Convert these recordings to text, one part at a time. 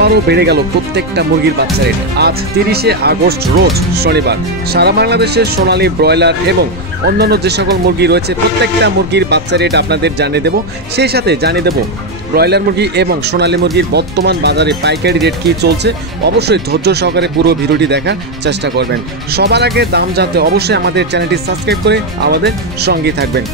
আবারও বেড়ে গেল প্রত্যেকটা মুরগির বাচ্চা রেট। আজ 30শে আগস্ট রোজ শনিবার সারা বাংলাদেশের সোনালী ব্রয়লার এবং অন্যান্য যে সকল মুরগি রয়েছে প্রত্যেকটা মুরগির বাচ্চা রেট আপনাদের জানিয়ে দেব। সেই সাথে জানিয়ে দেব ব্রয়লার মুরগি এবং সোনালী মুরগির বর্তমান বাজারে পাইকারি রেট কী চলছে। অবশ্যই ধৈর্য সহকারে পুরো ভিডিওটি দেখার চেষ্টা করবেন। সবার আগে দাম জানতে অবশ্যই আমাদের চ্যানেলটি সাবস্ক্রাইব করে আমাদের সঙ্গী থাকবেন।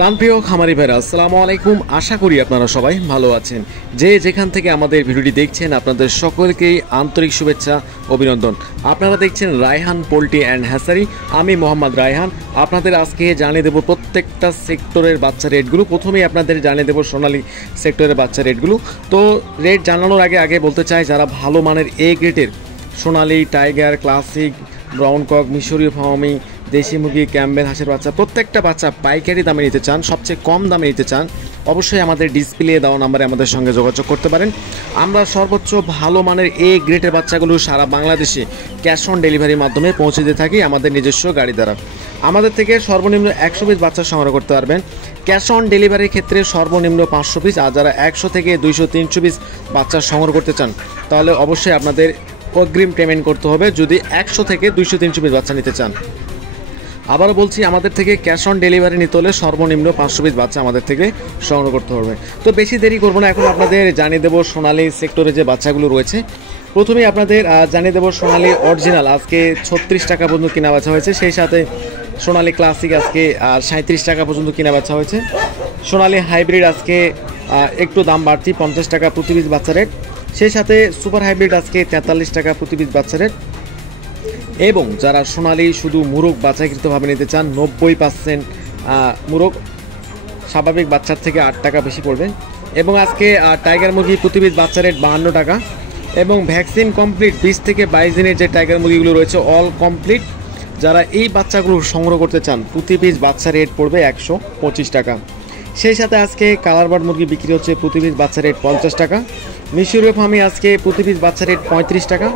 প্রাণপ্রিয় খামারি ভাইরা, আসসালামু আলাইকুম। আশা করি আপনারা সবাই ভালো আছেন। যে যেখান থেকে আমাদের ভিডিওটি দেখছেন আপনাদের সকলকেই আন্তরিক শুভেচ্ছা অভিনন্দন। আপনারা দেখছেন রায়হান পোল্ট্রি অ্যান্ড হ্যাচারি। আমি মোহাম্মদ রায়হান। আপনাদের আজকে জানিয়ে দেবো প্রত্যেকটা সেক্টরের বাচ্চা রেটগুলো। প্রথমেই আপনাদের জানিয়ে দেবো সোনালী সেক্টরের বাচ্চা রেটগুলো। তো রেট জানানোর আগে বলতে চাই, যারা ভালো মানের এ গ্রেডের সোনালী, টাইগার, ক্লাসিক, ব্রাউন কক, মিশরীয় ফার্মি, দেশি মুরগি, ক্যাম্বেল হাঁসের বাচ্চা প্রত্যেকটা বাচ্চা পাইকারি দামে নিতে চান, সবচেয়ে কম দামে নিতে চান, অবশ্যই আমাদের ডিসপ্লে দেওয়া নাম্বারে আমাদের সঙ্গে যোগাযোগ করতে পারেন। আমরা সর্বোচ্চ ভালো মানের এ গ্রেডের বাচ্চাগুলো সারা বাংলাদেশে ক্যাশ অন ডেলিভারির মাধ্যমে পৌঁছে দিয়ে থাকি আমাদের নিজস্ব গাড়ি দ্বারা। আমাদের থেকে সর্বনিম্ন 100 পিস বাচ্চা সংগ্রহ করতে পারবেন। ক্যাশ অন ডেলিভারির ক্ষেত্রে সর্বনিম্ন 500 পিস, আর যারা 100 থেকে 200-300 পিস বাচ্চা সংগ্রহ করতে চান তাহলে অবশ্যই আপনাদের অগ্রিম পেমেন্ট করতে হবে যদি 100 থেকে 200-300 পিস বাচ্চা নিতে চান। আবারও বলছি, আমাদের থেকে ক্যাশ অন ডেলিভারি নিতে হলে সর্বনিম্ন 500 পিস বাচ্চা আমাদের থেকে সংগ্রহ করতে হবে। তো বেশি দেরি করবো না, এখন আপনাদের জানিয়ে দেবো সোনালী সেক্টরে যে বাচ্চাগুলো রয়েছে। প্রথমেই আপনাদের জানিয়ে দেবো সোনালী অরিজিনাল আজকে 36 টাকা পর্যন্ত কিনা বেচা হয়েছে। সেই সাথে সোনালী ক্লাসিক আজকে 37 টাকা পর্যন্ত কিনা বেচা হয়েছে। সোনালী হাইব্রিড আজকে একটু দাম বাড়তি, 50 টাকা প্রতি পিস বাচ্চা রেট। সেই সাথে সুপার হাইব্রিড আজকে 43 টাকা প্রতি পিস বাচ্চা রেট। এবং যারা সোনালী শুধু মুরগ বাছাইকৃতভাবে নিতে চান, 90% মুরগ স্বাভাবিক বাচ্চার থেকে 8 টাকা বেশি পড়বে। এবং আজকে টাইগার মুরগি প্রতি পিস বাচ্চা রেট 52 টাকা। এবং ভ্যাকসিন কমপ্লিট 20 থেকে 22 দিনের যে টাইগার মুরগিগুলো রয়েছে অল কমপ্লিট, যারা এই বাচ্চাগুলো সংগ্রহ করতে চান প্রতি পিস বাচ্চা রেট পড়বে 125 টাকা। সেই সাথে আজকে কালার বার্ড মুরগি বিক্রি হচ্ছে প্রতি পিস বাচ্চা রেট 50 টাকা। মিশরীয় ফার্মি আজকে প্রতি পিস বাচ্চা রেট 35 টাকা।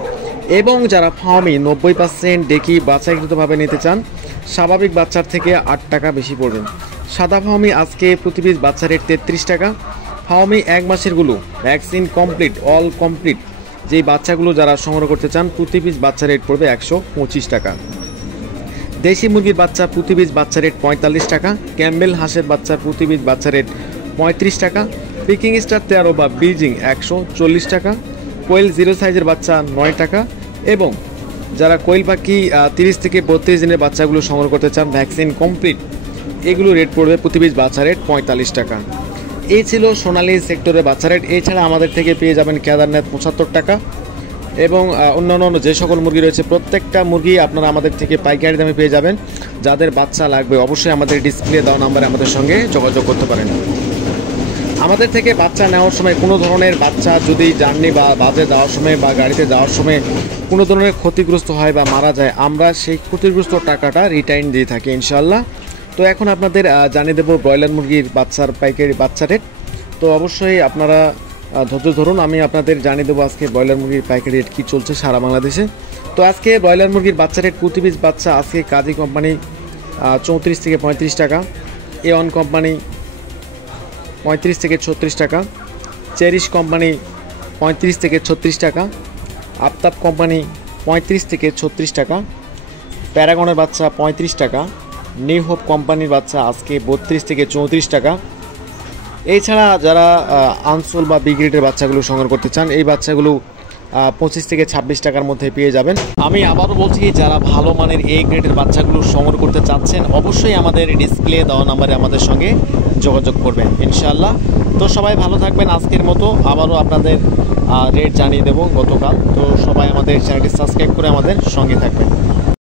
এবং যারা ফার্মি 90% ডেকি বাছাইকৃতভাবে নিতে চান, স্বাভাবিক বাচ্চার থেকে 8 টাকা বেশি পড়বেন। সাদা ফার্মি আজকে প্রতি পিস বাচ্চা রেট 33 টাকা। ফার্মি 1 মাসেরগুলো ভ্যাকসিন কমপ্লিট অল কমপ্লিট যেই বাচ্চাগুলো যারা সংগ্রহ করতে চান প্রতি পিস বাচ্চা রেট পড়বে 125 টাকা। দেশি মুরগির বাচ্চা প্রতি পিস বাচ্চা রেট 45 টাকা। ক্যাম্বেল হাঁসের বাচ্চার প্রতি পিস বাচ্চা রেট 35 টাকা। পিকিং স্টার 13 বা বিজিং 140 টাকা। কোয়েল 0 সাইজের বাচ্চা 9 টাকা। এবং যারা কোয়েল পাখি 30 থেকে 32 দিনের বাচ্চাগুলো সংগ্রহ করতে চান ভ্যাকসিন কমপ্লিট, এগুলো রেট পড়বে প্রতি পিস বাচ্চা রেট 45 টাকা। এই ছিল সোনালী সেক্টরের বাচ্চা রেট। এছাড়া আমাদের থেকে পেয়ে যাবেন কেদারনাথ 75 টাকা। এবং অন্যান্য যে সকল মুরগি রয়েছে প্রত্যেকটা মুরগি আপনারা আমাদের থেকে পাইকারি দামে পেয়ে যাবেন। যাদের বাচ্চা লাগবে অবশ্যই আমাদের ডিসপ্লে দেওয়া নাম্বারে আমাদের সঙ্গে যোগাযোগ করতে পারেন। আমাদের থেকে বাচ্চা নেওয়ার সময় কোনো ধরনের বাচ্চা যদি জার্নি বা বাসে যাওয়ার সময় বা গাড়িতে যাওয়ার সময় কোনো ধরনের ক্ষতিগ্রস্ত হয় বা মারা যায়, আমরা সেই ক্ষতিগ্রস্ত টাকাটা রিটার্ন দিয়ে থাকি ইনশাল্লাহ। তো এখন আপনাদের জানিয়ে দেবো ব্রয়লার মুরগির বাচ্চার পাইকারি বাচ্চা রেট। তো অবশ্যই আপনারা ধৈর্য ধরুন, আমি আপনাদের জানিয়ে দেবো আজকে ব্রয়লার মুরগির পাইকারি রেট কী চলছে সারা বাংলাদেশে। তো আজকে ব্রয়লার মুরগির বাচ্চা রেট প্রতি পিস বাচ্চা আজকে কাজী কোম্পানি 34 থেকে 35 টাকা। A1 কোম্পানি 35 থেকে 36 টাকা। চেরিশ কোম্পানি 35 থেকে 36 টাকা। আফতাব কোম্পানি 35 থেকে 36 টাকা। প্যারাগনের বাচ্চা 35 টাকা। নিউ হোপ কোম্পানির বাচ্চা আজকে 32 থেকে 34 টাকা। এছাড়া যারা আনসোল বা বি গ্রেডের বাচ্চাগুলো সংগ্রহ করতে চান, এই বাচ্চাগুলো 25 থেকে 26 টাকার মধ্যে পেয়ে যাবেন। আমি আবারও বলছি, যারা ভালো মানের এ গ্রেডের বাচ্চাগুলো সংগ্রহ করতে চাচ্ছেন অবশ্যই আমাদের ডিসপ্লে দেওয়া নাম্বারে আমাদের সঙ্গে যোগাযোগ করবেন ইনশাআল্লাহ। তো সবাই ভালো থাকবেন। আজকের মতো আবারও আপনাদের রেট জানিয়ে দেবো গতকাল। তো সবাই আমাদের চ্যানেলটি সাবস্ক্রাইব করে আমাদের সঙ্গে থাকবেন।